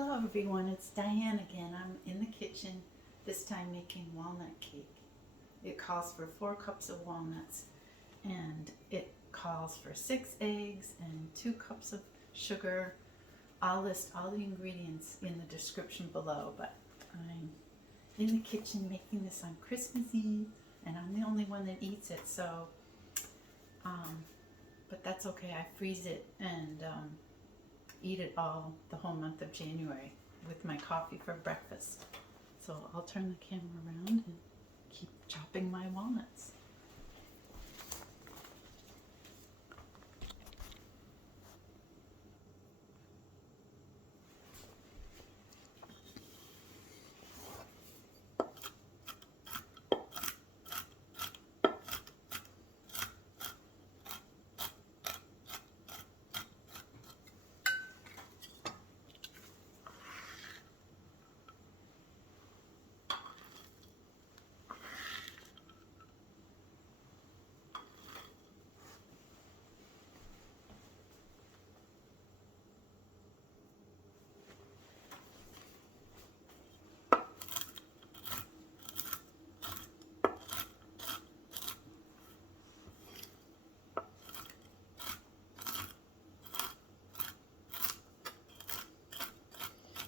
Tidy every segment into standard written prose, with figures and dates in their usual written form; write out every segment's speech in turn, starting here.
Hello everyone, it's Diane again. I'm in the kitchen, this time making walnut cake. It calls for 4 cups of walnuts and it calls for 6 eggs and 2 cups of sugar. I'll list all the ingredients in the description below, but I'm in the kitchen making this on Christmas Eve and I'm the only one that eats it, so but that's okay. I freeze it and eat it all the whole month of January with my coffee for breakfast. So I'll turn the camera around and keep chopping my walnuts.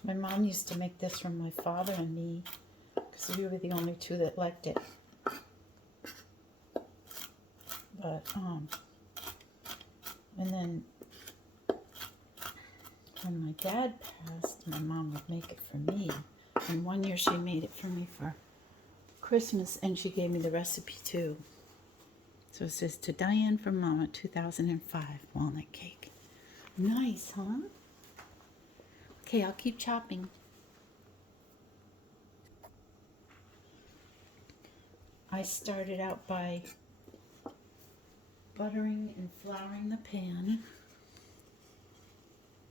My mom used to make this for my father and me because we were the only two that liked it. But, and then when my dad passed, my mom would make it for me. And one year she made it for me for Christmas and she gave me the recipe too. So it says, to Diane from Mama, 2005 walnut cake. Nice, huh? Okay, I'll keep chopping. I started out by buttering and flouring the pan.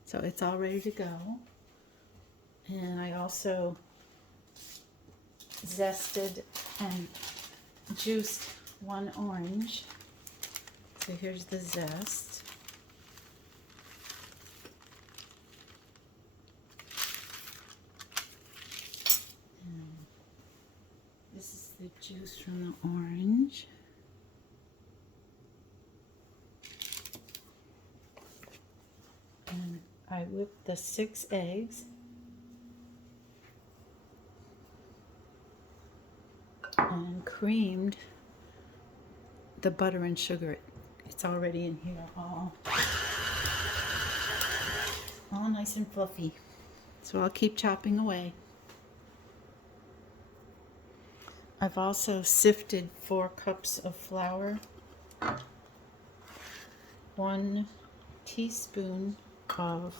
So it's all ready to go. And I also zested and juiced 1 orange. So here's the zest. This is the juice from the orange. And I whipped the 6 eggs. And creamed the butter and sugar. It's already in here all nice and fluffy. So I'll keep chopping away. I've also sifted 4 cups of flour, 1 teaspoon of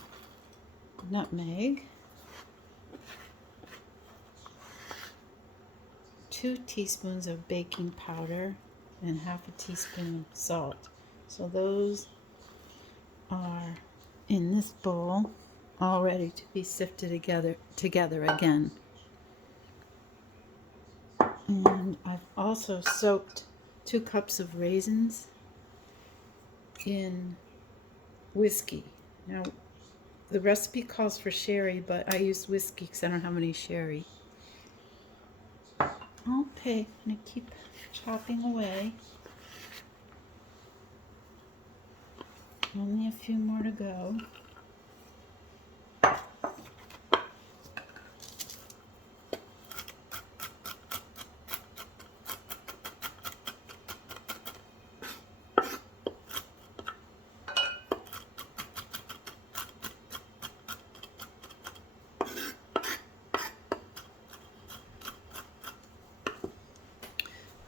nutmeg, 2 teaspoons of baking powder, and half a teaspoon of salt. So those are in this bowl, all ready to be sifted together again. And I've also soaked 2 cups of raisins in whiskey. Now, the recipe calls for sherry, but I used whiskey because I don't have any sherry. Okay, I'm going to keep chopping away. Only a few more to go.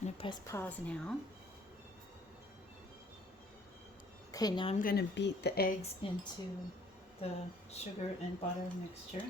I'm going to press pause now. Okay, now I'm going to beat the eggs into the sugar and butter mixture.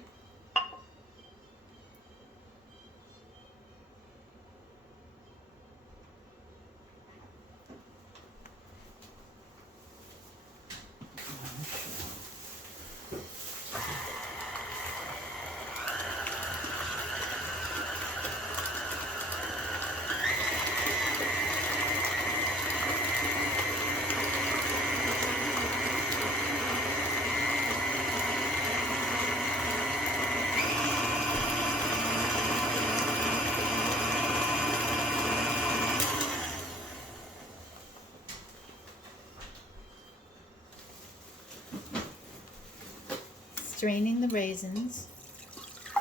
straining the raisins.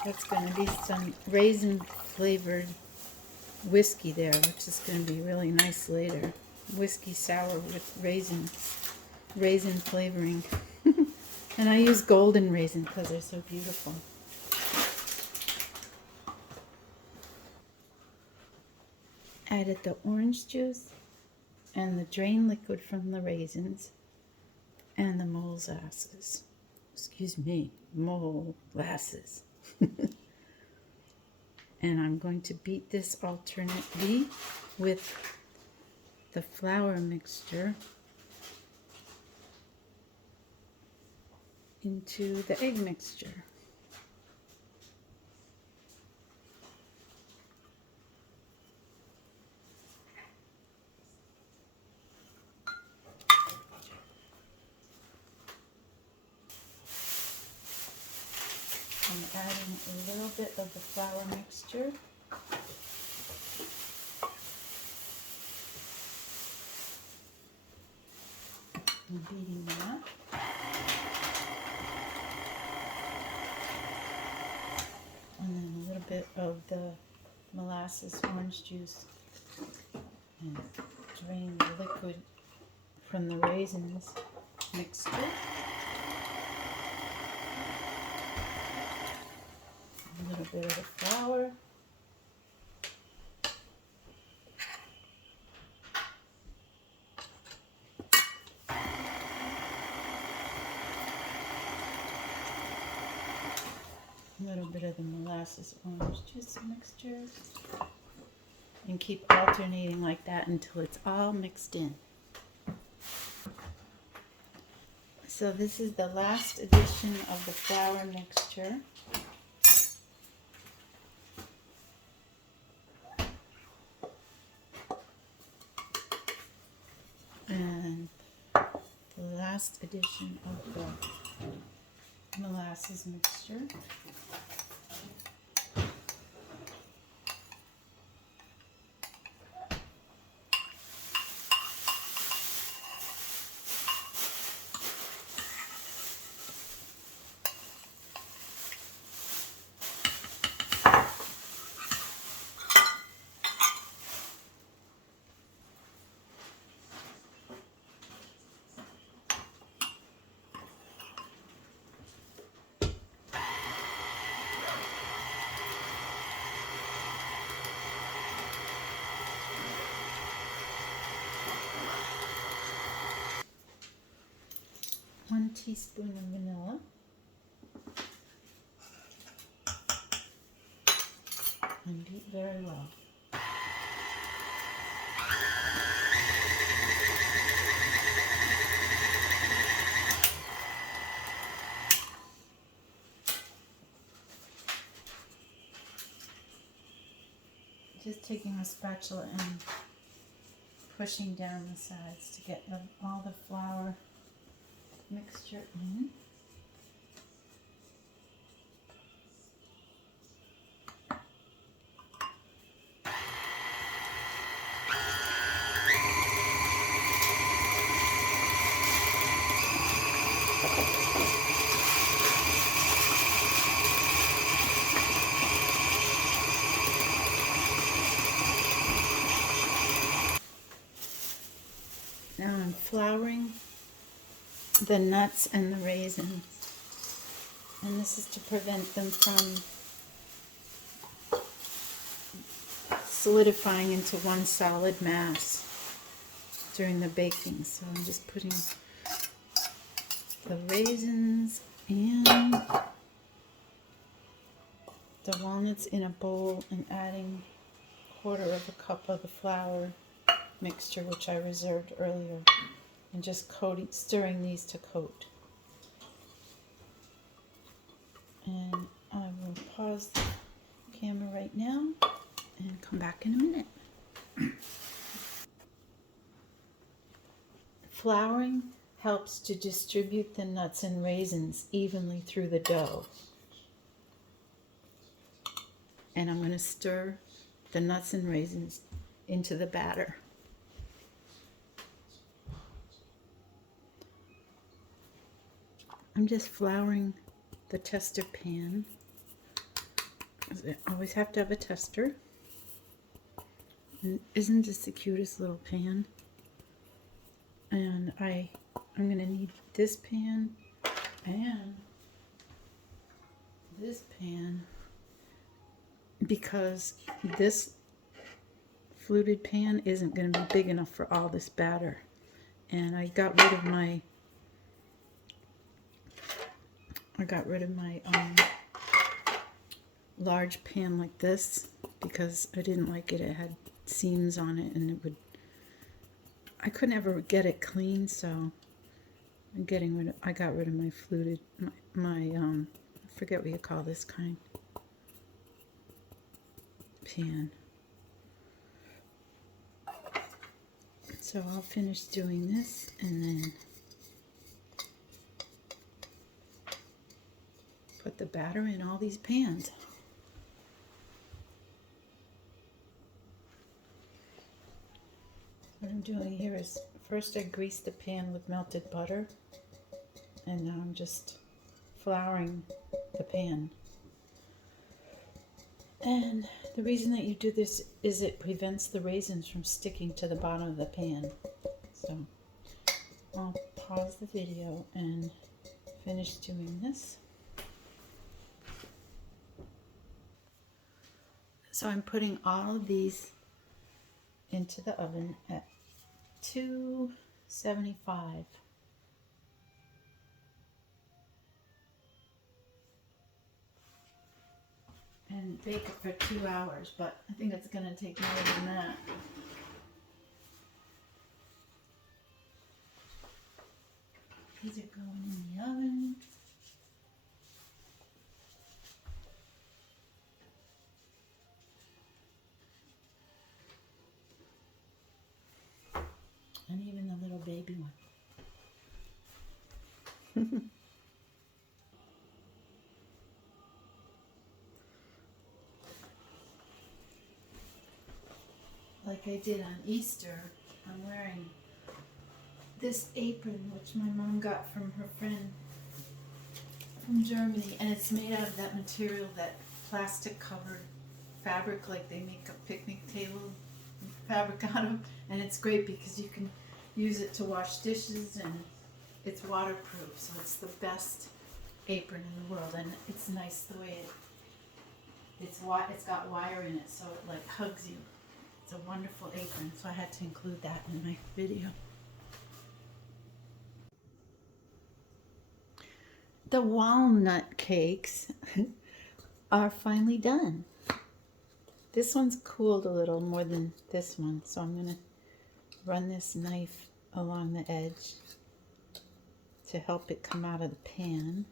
That's going to be some raisin flavored whiskey there, which is going to be really nice later. Whiskey sour with raisin flavoring. And I use golden raisin because they're so beautiful. Added the orange juice and the drain liquid from the raisins and the molasses. Excuse me, molasses. And I'm going to beat this alternately with the flour mixture into the egg mixture. I'm adding a little bit of the flour mixture. I'm beating that. And then a little bit of the molasses orange juice. And drain the liquid from the raisins mixture. A little bit of the flour. A little bit of the molasses orange juice mixture. And keep alternating like that until it's all mixed in. So this is the last addition of the flour mixture. And the last addition of the molasses mixture. One teaspoon of vanilla. And beat very well. Just taking a spatula and pushing down the sides to get all the flour mixture in. Now I'm flouring the nuts and the raisins, and this is to prevent them from solidifying into one solid mass during the baking. So I'm just putting the raisins and the walnuts in a bowl and adding 1/4 cup of the flour mixture, which I reserved earlier, and just stirring these to coat. And I will pause the camera right now and come back in a minute. Flouring helps to distribute the nuts and raisins evenly through the dough. And I'm going to stir the nuts and raisins into the batter. I'm just flouring the tester pan. I always have to have a tester. And isn't this the cutest little pan? And I'm going to need this pan and this pan because this fluted pan isn't going to be big enough for all this batter. And I got rid of my large pan like this because I didn't like it. It had seams on it and I couldn't ever get it clean, so I got rid of my fluted, I forget what you call this kind, pan. So I'll finish doing this and then put the batter in all these pans. What I'm doing here is first I greased the pan with melted butter, and now I'm just flouring the pan. And the reason that you do this is it prevents the raisins from sticking to the bottom of the pan. So I'll pause the video and finish doing this. So I'm putting all of these into the oven at 275. And bake it for 2 hours, but I think it's going to take more than that. These are going in the oven. And even the little baby one. Like I did on Easter, I'm wearing this apron, which my mom got from her friend from Germany, and it's made out of that material, that plastic covered fabric, like they make a picnic table fabric out of, and it's great because you can use it to wash dishes, and it's waterproof, so it's the best apron in the world. And it's nice the way it's got wire in it, so it like hugs you. It's a wonderful apron, so I had to include that in my video. The walnut cakes are finally done. This one's cooled a little more than this one, so I'm going to run this knife along the edge to help it come out of the pan.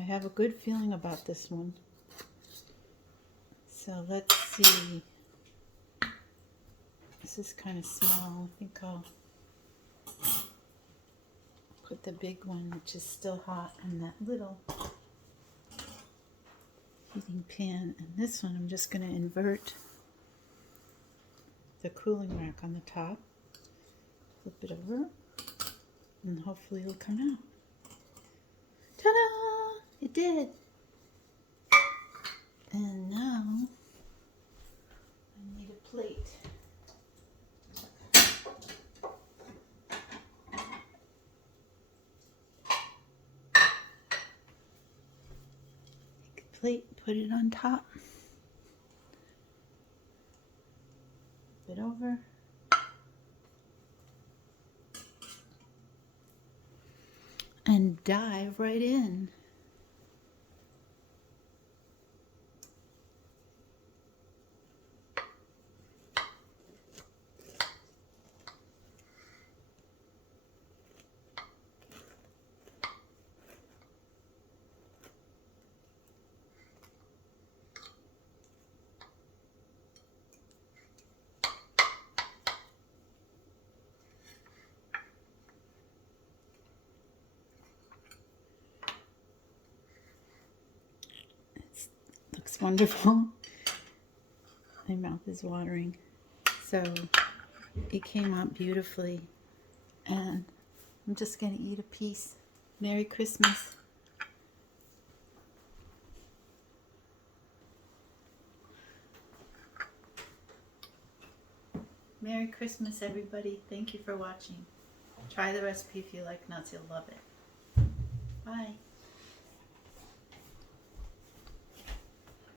I have a good feeling about this one. So let's see. This is kind of small. I think I'll put the big one, which is still hot, in that little heating pan. And this one I'm just going to invert the cooling rack on the top. Flip it over, and hopefully it'll come out. Ta-da! It did! And now I need a plate. Take a plate, put it on top. Flip it over. And dive right in. Looks wonderful. My mouth is watering. So it came out beautifully, and I'm just going to eat a piece. Merry Christmas. Merry Christmas, everybody. Thank you for watching. Try the recipe if you like nuts. You'll love it. Bye.